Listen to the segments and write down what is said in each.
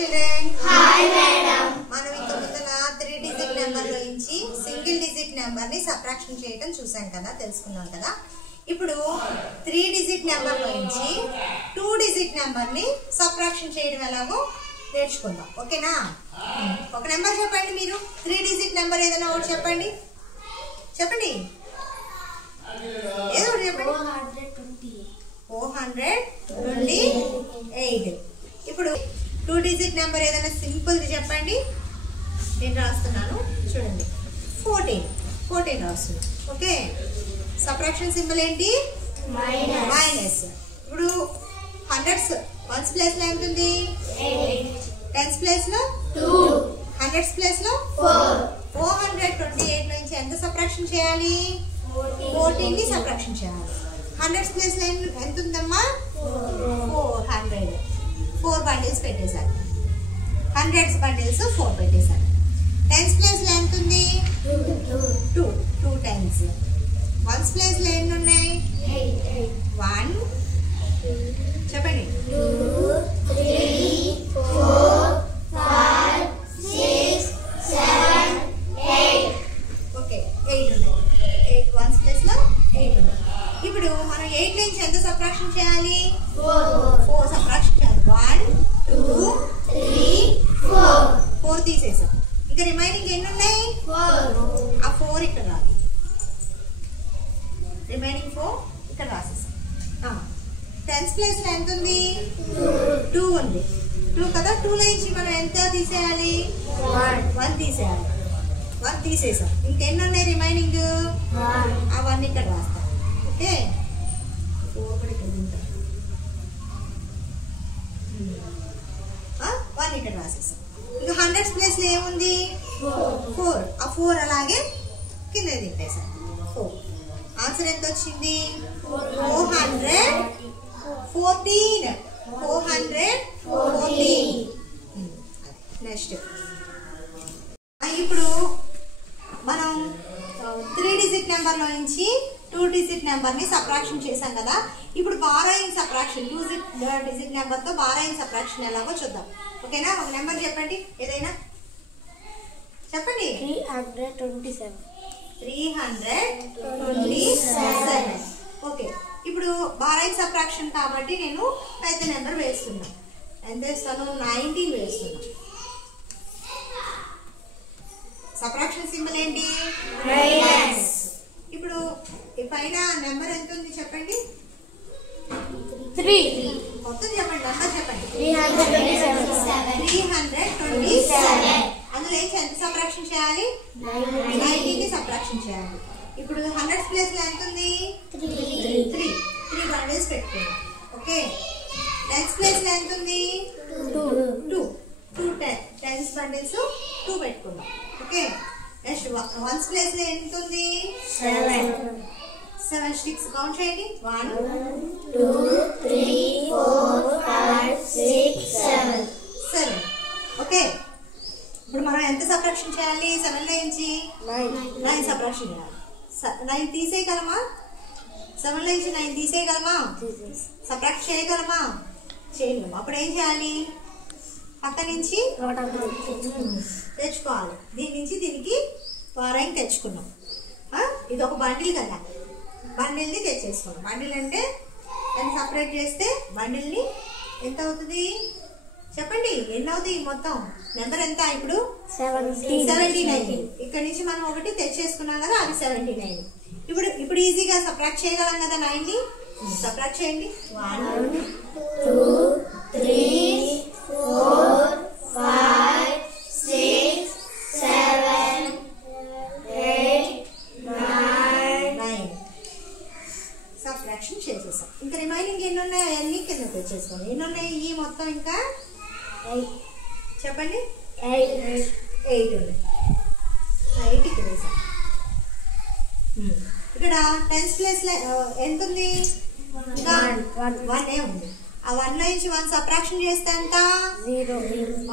children. Hi madam. మనం ఇంత ముందల 3 డిజిట్ నెంబర్ లో నుంచి సింగిల్ డిజిట్ నెంబర్ ని సబ్ట్రాక్షన్ చేయడం చూసాం కదా, తెలుసుకున్నాం కదా. ఇప్పుడు 3 డిజిట్ నెంబర్ లో నుంచి 2 డిజిట్ నెంబర్ ని సబ్ట్రాక్షన్ చేయడం ఎలాగో నేర్చుకుందాం. ఓకేనా? ఒక నెంబర్ చెప్పండి మీరు. 3 డిజిట్ నెంబర్ ఏదైనా ఒకటి చెప్పండి. చెప్పండి, ఏదో ఒకటి చెప్పండి. 428. ఇప్పుడు 2 డిజిట్ నెంబర్ ఏదైనా సింపుల్ చెప్పండి. నేను రాస్తున్నాను చూడండి. 14 రాస్తున్నాను. ఓకే, సబ్ట్రాక్షన్ సింబల్ ఏంటి? మైనస్. ఇప్పుడు హండ్రెడ్స్ వన్స్ ప్లేస్ లో ఎంత ఉంది? 10s ప్లేస్ లో 2, 100s ప్లేస్ లో 4. 428 నుంచి ఎంత సబ్ట్రాక్షన్ చేయాలి? 14 ని సబ్ట్రాక్షన్ చేయాలి. 100s ప్లేస్ లో ఎంత ఉందమ్మా? 400. 4 బండిల్స్ పెట్టేశారు. 100s బండిల్స్ 4 పెట్టేశారు. 10s ప్లేస్ లో ఎంత ఉంది? 2 టైమ్స్. 1s ప్లేస్ లో ఎన్ని ఉన్నాయి? 1 చెప్పండి. 2, 3, 4, 5, 6, 7, 8. ఓకే, 8 ఉన్నాయి. 8 1s ప్లేస్ లో 8 ఉన్నాయి. ఇప్పుడు మనం 8 నుంచి ఎంత సబ్ట్రాక్షన్ చేయాలి? 4 సబ్ట్రాక్షన్ చేయాలి. 1 2 3 4 తీసేసాం. ఇంకా రిమైనింగ్ ఎన్ని ఉన్నాయి? 4. ఆ 4 ఇక్కడ రాదు. రిమైనింగ్ 4 ఇక్కడ రాసేసాం. 10s ప్లేస్ లో ఎంత ఉంది? 2 ఉంది. 2 కదా. 2 నుంచి మనం ఎంత తీసేయాలి? 1 తీసేయాలి. 1 తీసేసాం. ఇంకెన్ని ఉన్నాయి రిమైనింగ్? ఆ 1 ఇక్కడ రాస్తాం. ఓకే, 4 కూడా ఇక్కడ ఉంటాం. 1 ఇక్కడ రాసేసాం. ఇంకా 100s ప్లేస్ లో ఏముంది? 4. ఆ 4 అలాగే కింద తిప్పేసాం. 4. ఆన్సర్ ఎంత వచ్చింది? 414. 414. నెక్స్ట్ ఇప్పుడు మనం 3 డిజిట్ నెంబర్ లో నుంచి 2 డిజిట్ నెంబర్ ని సబ్ట్రాక్షన్ చేసాం కదా. ఇప్పుడు బారోయింగ్ సబ్ట్రాక్షన్ 2 డిజిట్ నెంబర్ తో బారోయింగ్ సబ్ట్రాక్షన్ ఎలాగో చూద్దాం. ఓకేనా? ఒక నెంబర్ చెప్పండి, ఏదైనా చెప్పండి. 327. 327. ఓకే, ఇప్పుడు బారోయింగ్ సబ్ట్రాక్షన్ కాబట్టి నేను పెద్ద నెంబర్ వేస్తున్నా. ఎంత వేస్తాను? 19 వేస్తున్నా. సబ్ట్రాక్షన్ సింబల్ ఏంటి? మైనస్. ఇప్పుడు ఈ పైన నెంబర్ ఎంత ఉంది చెప్పండి. 3. మొత్తం చెప్పండి, నెంబర్ చెప్పండి. 327. 327. అందులో ఎంత సబ్ట్రాక్షన్ చేయాలి? 90 కి సబ్ట్రాక్షన్ చేయాలి. ఇప్పుడు 100s ప్లేస్ లో ఎంత ఉంది? 3 బండిల్స్ పెట్టుకోండి. ఓకే, 10s ప్లేస్ లో ఎంత ఉంది? 2 10s బండిల్స్ 2 పెట్టుకుందాం. ఓకే, నెక్స్ట్ 1s ప్లేస్ లో ఎంత ఉంది? 7 స్టిక్స్ కౌంట్ చేయండి. 1 2 3 4 5 6 7. ఓకే, ఇప్పుడు మనం ఎంత సబ్ట్రాక్షన్ చేయాలి? 7 లో నుంచి 9 సబ్ట్రాక్షన్ చేయాలి. 9 తీసేయగలమా? 7 లో నుంచి 9 తీసేయగలమా? సబ్ట్రాక్ట్ చేయగలమా? చేయలేము. అప్పుడు ఏం చేయాలి? పక్క నుంచి తెచ్చుకోవాలి. దీని నుంచి దీనికి బారోయింగ్ తెచ్చుకున్నాం. ఇది ఒక బండిల్ కదా, బండిల్ని తెచ్చేసుకున్నాం. బండిల్ అంటే దాన్ని సపరేట్ చేస్తే బండిల్ని ఎంత అవుతుంది చెప్పండి. ఎన్ని అవుతాయి మొత్తం? నెంబర్ ఎంత ఇప్పుడు? 79. ఇక్కడ నుంచి మనం ఒకటి తెచ్చేసుకున్నాం కదా, అది 79. ఇప్పుడు ఈజీగా సబ్ట్రాక్ట్ చేయగలం కదా 9 ని. సబ్ట్రాక్ట్ చేయండి. 1 2 3 4 5 6 7 8 9. సబ్ట్రాక్షన్ చేసేసాం. ఇంకా రిమైనింగ్ ఎన్ని ఉన్నాయి అవన్నీ కింద తెచ్చేసుకోండి. ఎన్ని ఉన్నాయి ఈ మొత్తం? ఇంకా 8 చెప్పండి. 8 ఉన్నాయి. 8 ఇక్కడ వేసాం. ఇక్కడ 10s ప్లేస్ లో ఎంత ఉంది? 1 ఉంది. ఆ 1 లో నుంచి 1 సబ్ట్రాక్షన్ చేస్తే ఎంత? 0.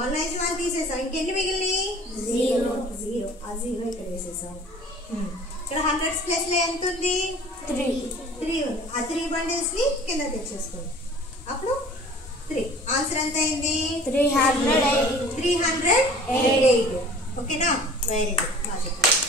1 లో నుంచి 1 తీసేసాం. ఇంకెన్ని మిగిలినాయి? 0. ఆ 0 ఇక్కడ వేసేసాం. ఇక్కడ 100s ప్లేస్ లో ఎంత ఉంది? 3 ఉంది. ఆ 3 బండిల్స్ ని కింద తెచ్చేసుకోండి. అప్పుడు 3. ఆన్సర్ ఎంత అయింది? 308. 308. ఓకేనా? Very good.